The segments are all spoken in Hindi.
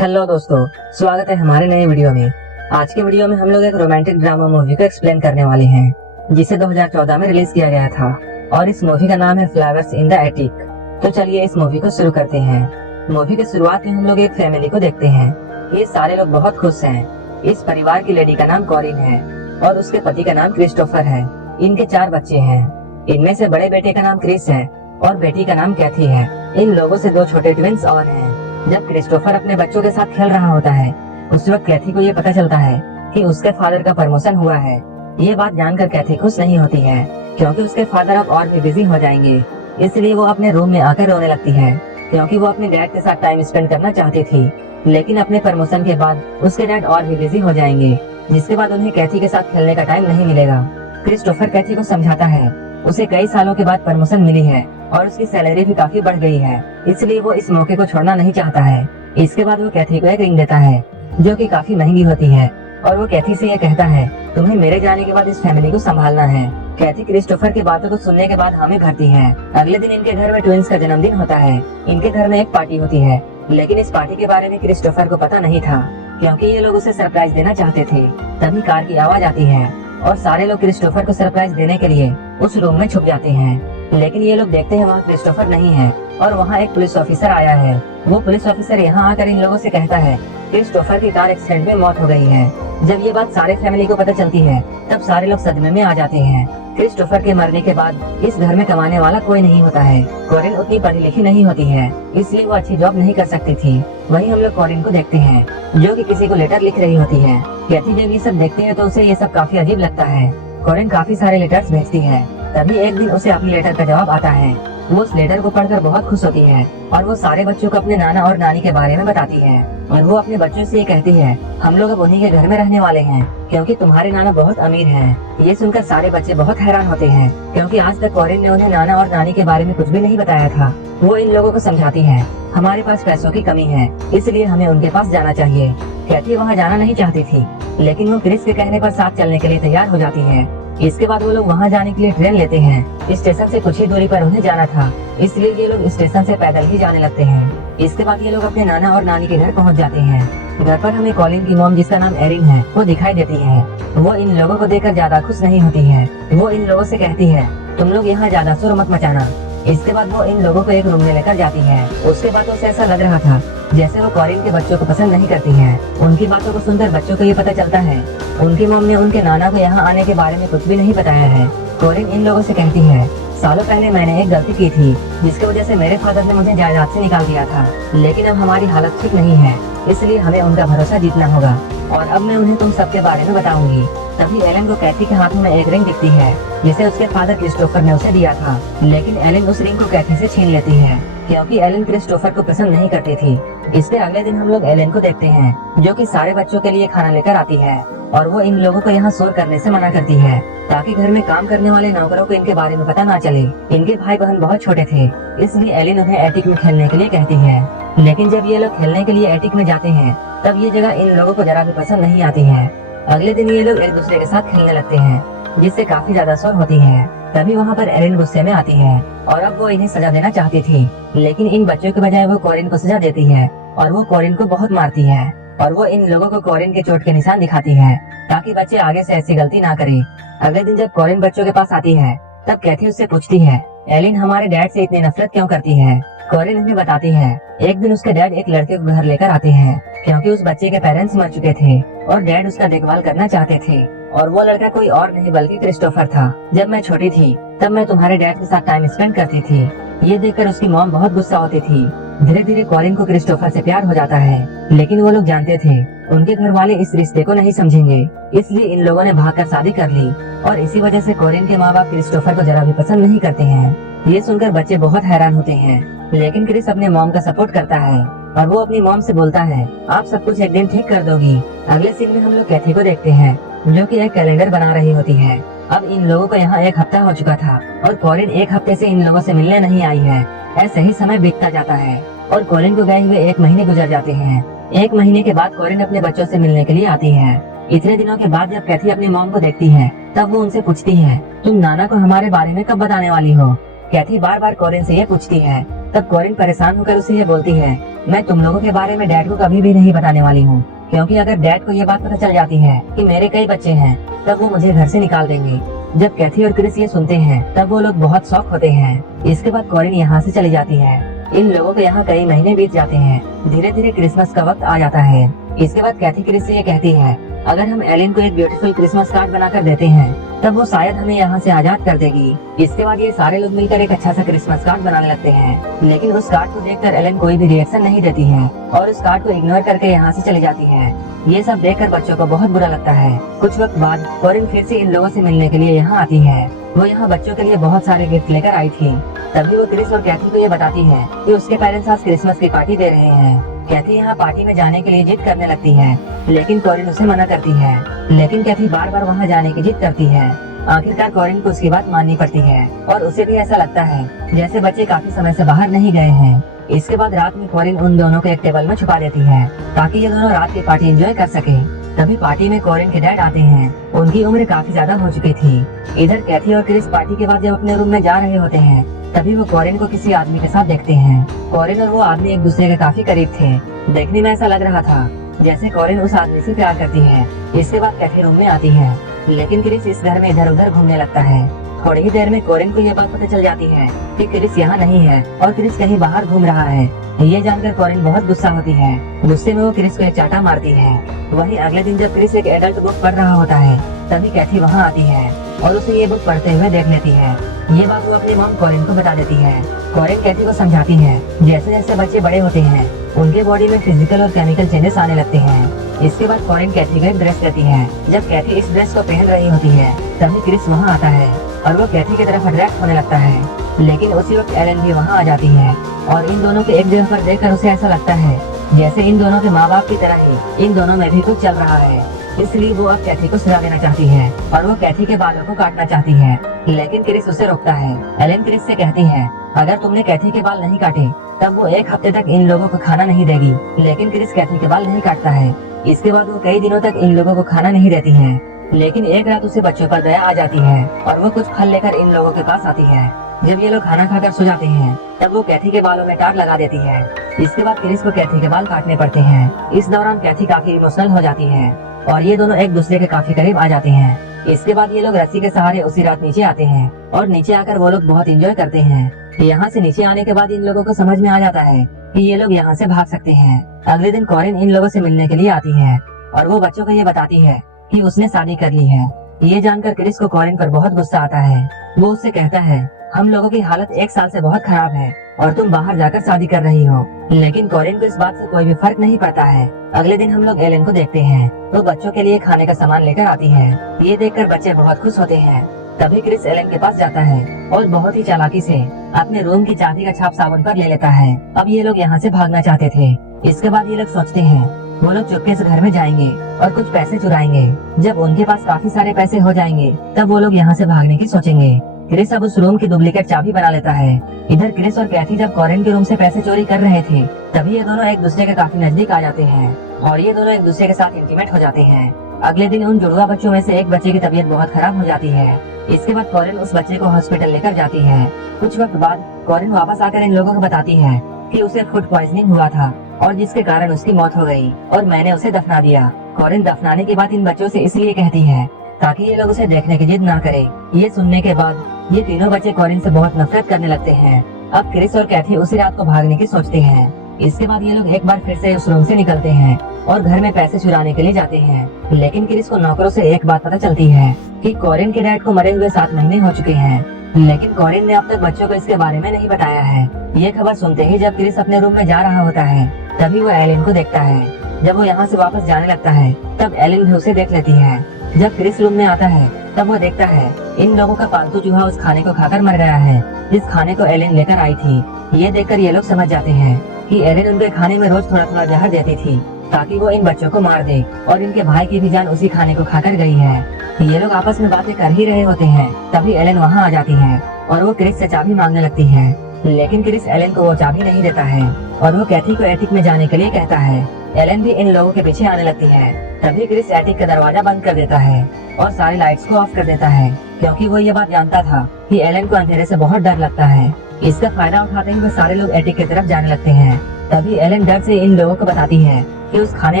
हेलो दोस्तों, स्वागत है हमारे नए वीडियो में। आज के वीडियो में हम लोग एक रोमांटिक ड्रामा मूवी को एक्सप्लेन करने वाले हैं, जिसे 2014 में रिलीज किया गया था और इस मूवी का नाम है फ्लावर्स इन द एटिक। तो चलिए इस मूवी को शुरू करते हैं। मूवी की शुरुआत में हम लोग एक फैमिली को देखते हैं। ये सारे लोग बहुत खुश हैं। इस परिवार की लेडी का नाम कॉरिन है और उसके पति का नाम क्रिस्टोफर है। इनके 4 बच्चे हैं। इनमें से बड़े बेटे का नाम क्रिस है और बेटी का नाम कैथी है। इन लोगों से 2 छोटे ट्विंस और हैं। जब क्रिस्टोफर अपने बच्चों के साथ खेल रहा होता है, उस वक्त कैथी को ये पता चलता है कि उसके फादर का प्रमोशन हुआ है। ये बात जानकर कैथी खुश नहीं होती है, क्योंकि उसके फादर अब और भी बिजी हो जाएंगे। इसलिए वो अपने रूम में आकर रोने लगती है, क्योंकि वो अपने डैड के साथ टाइम स्पेंड करना चाहती थी। लेकिन अपने प्रमोशन के बाद उसके डैड और भी बिजी हो जाएंगे, जिसके बाद उन्हें कैथी के साथ खेलने का टाइम नहीं मिलेगा। क्रिस्टोफर कैथी को समझाता है, उसे कई सालों के बाद प्रमोशन मिली है और उसकी सैलरी भी काफी बढ़ गई है, इसलिए वो इस मौके को छोड़ना नहीं चाहता है। इसके बाद वो कैथी को एक रिंग देता है, जो कि काफी महंगी होती है, और वो कैथी से ये कहता है, तुम्हें मेरे जाने के बाद इस फैमिली को संभालना है। कैथी क्रिस्टोफर की बातों को सुनने के बाद हामी भरती है। अगले दिन इनके घर में ट्विंस का जन्मदिन होता है। इनके घर में एक पार्टी होती है, लेकिन इस पार्टी के बारे में क्रिस्टोफर को पता नहीं था, क्योंकि ये लोग उसे सरप्राइज देना चाहते थे। तभी कार की आवाज आती है और सारे लोग क्रिस्टोफर को सरप्राइज देने के लिए उस रूम में छुप जाते हैं। लेकिन ये लोग देखते हैं वहाँ क्रिस्टोफर नहीं है और वहाँ एक पुलिस ऑफिसर आया है। वो पुलिस ऑफिसर यहाँ आकर इन लोगों से कहता है, क्रिस्टोफर की कार एक्सीडेंट में मौत हो गई है। जब ये बात सारे फैमिली को पता चलती है, तब सारे लोग सदमे में आ जाते हैं। क्रिस्टोफर के मरने के बाद इस घर में कमाने वाला कोई नहीं होता है। कॉरिन उतनी पढ़ी लिखी नहीं होती है, इसलिए वो अच्छी जॉब नहीं कर सकती थी। वहीं हम लोग कॉरिन को देखते हैं, जो कि किसी को लेटर लिख रही होती है। कैथी जब ये सब देखती है तो उसे ये सब काफी अजीब लगता है। कॉरिन काफी सारे लेटर्स भेजती है। तभी एक दिन उसे अपनी लेटर का जवाब आता है। वो उस लेटर को पढ़कर बहुत खुश होती है और वो सारे बच्चों को अपने नाना और नानी के बारे में बताती है। और वो अपने बच्चों से ये कहती है, हम लोग अब उन्हीं के घर में रहने वाले हैं, क्योंकि तुम्हारे नाना बहुत अमीर हैं। ये सुनकर सारे बच्चे बहुत हैरान होते हैं, क्योंकि आज तक कॉरिन ने उन्हें नाना और नानी के बारे में कुछ भी नहीं बताया था। वो इन लोगों को समझाती है, हमारे पास पैसों की कमी है, इसलिए हमें उनके पास जाना चाहिए। कैथी वहाँ जाना नहीं चाहती थी, लेकिन वो क्रिस के कहने पर साथ चलने के लिए तैयार हो जाती है। इसके बाद वो लोग वहाँ जाने के लिए ट्रेन लेते हैं। स्टेशन से कुछ ही दूरी पर उन्हें जाना था, इसलिए ये लोग स्टेशन से पैदल ही जाने लगते हैं। इसके बाद ये लोग अपने नाना और नानी के घर पहुँच जाते हैं। घर पर हमें कॉलिन की मॉम, जिसका नाम एरिन है, वो दिखाई देती है। वो इन लोगों को देखकर ज्यादा खुश नहीं होती है। वो इन लोगों से कहती है, तुम लोग यहाँ ज्यादा शोर मत मचाना। इसके बाद वो इन लोगों को एक रूम में लेकर जाती है। उसके बाद उसे ऐसा लग रहा था जैसे वो कॉरिन के बच्चों को पसंद नहीं करती है। उनकी बातों को सुनकर बच्चों को ये पता चलता है, उनकी मॉम ने उनके नाना को यहाँ आने के बारे में कुछ भी नहीं बताया है। कॉरिन इन लोगों से कहती है, सालों पहले मैंने एक गलती की थी, जिसकी वजह से मेरे फादर ने मुझे जायदाद से निकाल दिया था। लेकिन अब हमारी हालत ठीक नहीं है, इसलिए हमें उनका भरोसा जीतना होगा और अब मैं उन्हें तुम सबके बारे में बताऊंगी। तभी एलन को कैथी के हाथ में एक रिंग दिखती है, जिसे उसके फादर क्रिस्टोफर ने उसे दिया था। लेकिन एलन उस रिंग को कैथी से छीन लेती है, क्योंकि एलन क्रिस्टोफर को पसंद नहीं करती थी। इसके अगले दिन हम लोग एलन को देखते हैं, जो कि सारे बच्चों के लिए खाना लेकर आती है और वो इन लोगों को यहाँ शोर करने से मना करती है, ताकि घर में काम करने वाले नौकरों को इनके बारे में पता ना चले। इनके भाई बहन बहुत छोटे थे, इसलिए एलन उन्हें एटिक में खेलने के लिए कहती है। लेकिन जब ये लोग खेलने के लिए एटिक में जाते हैं, तब ये जगह इन लोगों को जरा भी पसंद नहीं आती है। अगले दिन ये लोग एक दूसरे के साथ खेलने लगते हैं, जिससे काफी ज्यादा शोर होती है। तभी वहाँ पर एरिन गुस्से में आती है और अब वो इन्हें सजा देना चाहती थी, लेकिन इन बच्चों के बजाय वो कॉरिन को सजा देती है और वो कॉरिन को बहुत मारती है। और वो इन लोगों को कॉरिन के चोट के निशान दिखाती है, ताकि बच्चे आगे से ऐसी गलती ना करें। अगले दिन जब कॉरिन बच्चों के पास आती है, तब कैथी उससे पूछती है, एलिन हमारे डैड से इतनी नफरत क्यों करती है। कॉरिन उन्हें बताती है, एक दिन उसके डैड एक लड़के को घर लेकर आते हैं, क्योंकि उस बच्चे के पेरेंट्स मर चुके थे और डैड उसका देखभाल करना चाहते थे। और वो लड़का कोई और नहीं बल्कि क्रिस्टोफर था। जब मैं छोटी थी, तब मैं तुम्हारे डैड के साथ टाइम स्पेंड करती थी। ये देखकर उसकी मॉम बहुत गुस्सा होती थी। धीरे धीरे कॉरिन को क्रिस्टोफर से प्यार हो जाता है, लेकिन वो लोग जानते थे उनके घर वाले इस रिश्ते को नहीं समझेंगे, इसलिए इन लोगों ने भागकर शादी कर ली। और इसी वजह से कॉरिन के माँ बाप क्रिस्टोफर को जरा भी पसंद नहीं करते हैं। ये सुनकर बच्चे बहुत हैरान होते हैं, लेकिन क्रिस अपने मॉम का सपोर्ट करता है और वो अपनी मॉम से बोलता है, आप सब कुछ एक दिन ठीक कर दोगी। अगले सीन में हम लोग कैथी को देखते हैं, जो कि एक कैलेंडर बना रही होती है। अब इन लोगों को यहाँ 1 हफ्ता हो चुका था और कॉरिन 1 हफ्ते से इन लोगों से मिलने नहीं आई है। ऐसे ही समय बीतता जाता है और कॉरिन को गए हुए 1 महीने गुजर जाते हैं। 1 महीने के बाद कॉरिन अपने बच्चों से मिलने के लिए आती है। इतने दिनों के बाद जब कैथी अपनी मॉम को देखती है, तब वो उनसे पूछती है, तुम नाना को हमारे बारे में कब बताने वाली हो। कैथी बार बार कॉरिन से ये पूछती है। तब कॉरिन परेशान होकर उसे ये बोलती है, मैं तुम लोगों के बारे में डैड को कभी भी नहीं बताने वाली हूँ, क्योंकि अगर डैड को ये बात पता चल जाती है कि मेरे कई बच्चे हैं, तब वो मुझे घर से निकाल देंगे। जब कैथी और क्रिस ये सुनते हैं तब वो लोग बहुत शॉक होते हैं। इसके बाद कॉरिन यहाँ से चली जाती है। इन लोगों के यहाँ कई महीने बीत जाते हैं। धीरे धीरे क्रिसमस का वक्त आ जाता है। इसके बाद कैथी क्रिस से ये कहती है, अगर हम एलिन को एक ब्यूटीफुल क्रिसमस कार्ड बनाकर देते हैं तब वो शायद हमें यहाँ से आजाद कर देगी। इसके बाद ये सारे लोग मिलकर एक अच्छा सा क्रिसमस कार्ड बनाने लगते हैं, लेकिन उस कार्ड को देखकर एलिन कोई भी रिएक्शन नहीं देती है और उस कार्ड को इग्नोर करके यहाँ से चली जाती है। ये सब देखकर बच्चों को बहुत बुरा लगता है। कुछ वक्त बाद कॉरिन फिर से इन लोगों से मिलने के लिए यहाँ आती है। वो यहाँ बच्चों के लिए बहुत सारे गिफ्ट लेकर आई थी। तभी वो क्रिस और कैथी को ये बताती है कि उसके पेरेंट्स आज क्रिसमस की पार्टी दे रहे हैं। कैथी यहाँ पार्टी में जाने के लिए जिद करने लगती है, लेकिन कॉरिन उसे मना करती है। लेकिन कैथी बार बार वहाँ जाने की जिद करती है। आखिरकार कॉरिन को उसकी बात माननी पड़ती है और उसे भी ऐसा लगता है जैसे बच्चे काफी समय से बाहर नहीं गए हैं। इसके बाद रात में कॉरिन उन दोनों को एक टेबल में छुपा देती है ताकि ये दोनों रात की पार्टी एंजॉय कर सके। तभी पार्टी में कॉरिन के डैड आते हैं। उनकी उम्र काफी ज्यादा हो चुकी थी। इधर कैथी और क्रिस पार्टी के बाद जब अपने रूम में जा रहे होते हैं तभी वो कॉरिन को किसी आदमी के साथ देखते हैं। कॉरिन और वो आदमी एक दूसरे के काफी करीब थे। देखने में ऐसा लग रहा था जैसे कॉरिन उस आदमी से प्यार करती है। इसके बाद कैथी रूम में आती है, लेकिन क्रिस इस घर में इधर उधर घूमने लगता है। थोड़ी ही देर में कॉरिन को ये बात पता चल जाती है कि क्रिस यहाँ नहीं है और क्रिस कहीं बाहर घूम रहा है। ये जानकर कॉरिन बहुत गुस्सा होती है। गुस्से में वो क्रिस को एक चाटा मारती है। वहीं अगले दिन जब क्रिस एक एडल्ट बुक पढ़ रहा होता है तभी कैथी वहाँ आती है और उसे ये बुक पढ़ते हुए देख लेती है। ये बात वो अपनी मॉम कॉरिन को बता देती है। कॉरिन कैथी को समझाती है जैसे जैसे बच्चे बड़े होते हैं उनके बॉडी में फिजिकल और केमिकल चेंजेस आने लगते हैं। इसके बाद कॉरिन कैथी को एक ड्रेस देती है। जब कैथी इस ड्रेस को पहन रही होती है तभी क्रिस वहाँ आता है और वो कैथी की तरफ अट्रैक्ट होने लगता है। लेकिन उसी वक्त एलन भी वहाँ आ जाती है और इन दोनों के एक जगह पर देखकर उसे ऐसा लगता है जैसे इन दोनों के माँ बाप की तरह ही इन दोनों में भी कुछ चल रहा है। इसलिए वो अब कैथी को सजा देना चाहती है और वो कैथी के बालों को काटना चाहती है, लेकिन क्रिस उसे रोकता है। एलन क्रिस से कहती है, अगर तुमने कैथी के बाल नहीं काटे तब वो एक हफ्ते तक इन लोगों को खाना नहीं देगी। लेकिन क्रिस कैथी के बाल नहीं काटता है। इसके बाद वो कई दिनों तक इन लोगों को खाना नहीं देती है। लेकिन एक रात उसे बच्चों पर दया आ जाती है और वो कुछ फल लेकर इन लोगों के पास आती है। जब ये लोग खाना खाकर सो जाते हैं तब वो कैथी के बालों में टाक लगा देती है। इसके बाद क्रिस को कैथी के बाल काटने पड़ते हैं। इस दौरान कैथी काफी इमोशनल हो जाती है और ये दोनों एक दूसरे के काफी करीब आ जाते हैं। इसके बाद ये लोग रस्सी के सहारे उसी रात नीचे आते हैं और नीचे आकर वो लोग बहुत एंजॉय करते हैं। यहाँ से नीचे आने के बाद इन लोगों को समझ में आ जाता है कि ये लोग यहाँ से भाग सकते हैं। अगले दिन कॉरिन इन लोगों से मिलने के लिए आती है और वो बच्चों को ये बताती है कि उसने शादी कर ली है। ये जानकर क्रिस को कॉरिन पर बहुत गुस्सा आता है। वो उससे कहता है, हम लोगों की हालत एक साल से बहुत खराब है और तुम बाहर जाकर शादी कर रही हो। लेकिन कॉरिन को इस बात से कोई भी फर्क नहीं पड़ता है। अगले दिन हम लोग एलन को देखते हैं तो बच्चों के लिए खाने का सामान लेकर आती है। ये देखकर बच्चे बहुत खुश होते हैं। तभी क्रिस एलन के पास जाता है और बहुत ही चालाकी से अपने रूम की चाबी का छाप साबुन पर ले लेता है। अब ये लोग यहाँ से भागना चाहते थे। इसके बाद ये लोग सोचते हैं वो लोग चुपके से घर में जाएंगे और कुछ पैसे चुराएंगे। जब उनके पास काफी सारे पैसे हो जाएंगे तब वो लोग यहाँ से भागने की सोचेंगे। क्रिस अब उस रूम की डुप्लीकेट चाबी बना लेता है। इधर क्रिस और कैथी जब कॉरिन के रूम से पैसे चोरी कर रहे थे तभी ये दोनों एक दूसरे के काफी नजदीक आ जाते हैं और ये दोनों एक दूसरे के साथ इंटीमेट हो जाते हैं। अगले दिन उन जुड़वा बच्चों में से एक बच्चे की तबीयत बहुत खराब हो जाती है। इसके बाद कॉरिन उस बच्चे को हॉस्पिटल लेकर जाती है। कुछ वक्त बाद कॉरिन वापस आकर इन लोगों को बताती है कि उसे फूड पॉइजनिंग हुआ था और जिसके कारण उसकी मौत हो गई और मैंने उसे दफना दिया। कॉरिन दफनाने की बात इन बच्चों से इसलिए कहती है ताकि ये लोग उसे देखने की जिद ना करे। ये सुनने के बाद ये तीनों बच्चे कॉरिन से बहुत नफरत करने लगते हैं। अब क्रिस और कैथी उसी रात को भागने की सोचते हैं। इसके बाद ये लोग एक बार फिर से उस रूम से निकलते हैं और घर में पैसे चुराने के लिए जाते हैं। लेकिन क्रिस को नौकरों से एक बात पता चलती है कि कॉरिन के डैड को मरे हुए 7 महीने हो चुके हैं, लेकिन कॉरिन ने अब तक बच्चों को इसके बारे में नहीं बताया है। ये खबर सुनते ही जब क्रिस अपने रूम में जा रहा होता है तभी वो एलिन को देखता है। जब वो यहाँ से वापस जाने लगता है तब एलिन भी उसे देख लेती है। जब क्रिस रूम में आता है तब वो देखता है इन लोगों का पालतू चूहा उस खाने को खाकर मर गया है जिस खाने को एलिन लेकर आई थी। ये देखकर ये लोग समझ जाते हैं कि एलिन उनके खाने में रोज थोड़ा थोड़ा जहर देती थी ताकि वो इन बच्चों को मार दे और इनके भाई की भी जान उसी खाने को खाकर गई है। ये लोग आपस में बातें कर ही रहे होते हैं तभी एलिन वहाँ आ जाती है और वो क्रिस से चाबी मांगने लगती है। लेकिन क्रिस एलिन को वो चाबी नहीं देता है और वो कैथी को एटिक में जाने के लिए कहता है। एलन भी इन लोगों के पीछे आने लगती है। तभी क्रिस एटिक का दरवाजा बंद कर देता है और सारी लाइट्स को ऑफ कर देता है क्योंकि वो ये बात जानता था कि एलन को अंधेरे से बहुत डर लगता है। इसका फायदा उठाते हुए सारे लोग एटिक की तरफ जाने लगते हैं। तभी एलन डर से इन लोगों को बताती है कि उस खाने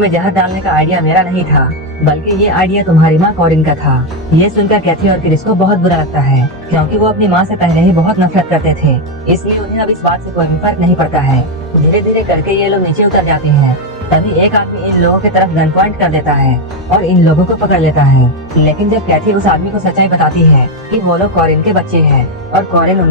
में जहर डालने का आइडिया मेरा नहीं था, बल्कि ये आइडिया तुम्हारी माँ कॉरिन का था। ये सुनकर कैथी और क्रिस को बहुत बुरा लगता है, क्योंकि वो अपनी माँ से पहले ही बहुत नफरत करते थे, इसलिए उन्हें अब इस बात से कोई भी फर्क नहीं पड़ता है। धीरे धीरे करके ये लोग नीचे उतर जाते हैं। तभी एक आदमी इन लोगों की तरफ गन पॉइंट कर देता है और इन लोगों को पकड़ लेता है। लेकिन जब कैथी उस आदमी को सच्चाई बताती है कि वो लोग कॉरिन के बच्चे हैं और कॉरिन